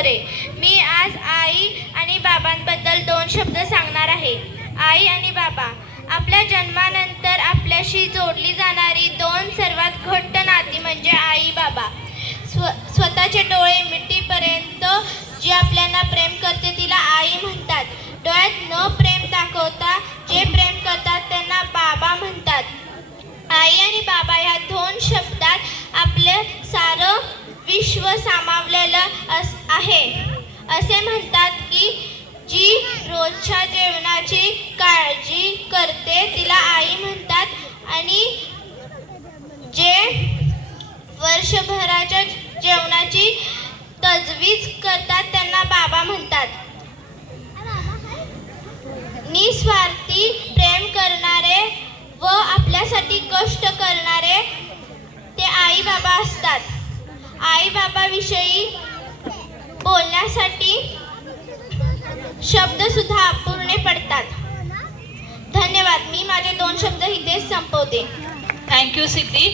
खरे. मी आज आई आणि बाबांबद्दल 2 शब्द सांगणार आहे. आई आणि बाबा. आपल्या जन्मानंतर आपल्याशी जोडली जाणारी 2 सर्वात घट्ट नाती म्हणजे आई बाबा. स्वतःचे डोळे मिटीपर्यंत जी आपल्याला प्रेम करते तिला आई म्हणतात. डोळ्यात न प्रेम दाखवता जे प्रेम करतात त्यांना बाबा म्हणतात. आई आणि बाबा ह्या 2 शब्दात आपले सारं विश्व सामावलेलं आहे. असे म्हणतात की जी रोजच्या जेवणाची काळजी करते तिला आई म्हणतात आणि जे वर्षभराच्या जेवणाची तजवीज करतात त्यांना बाबा म्हणतात. निस्वार्थी प्रेम करणारे व आपल्यासाठी कष्ट करणारे ते आई बाबा असतात. आई बाबा विषयी बोलण्यासाठी शब्द सुद्धा अपुरे पडतात. धन्यवाद. मी माझे 2 शब्द इथेच संपवते. थँक्यू सिद्धी.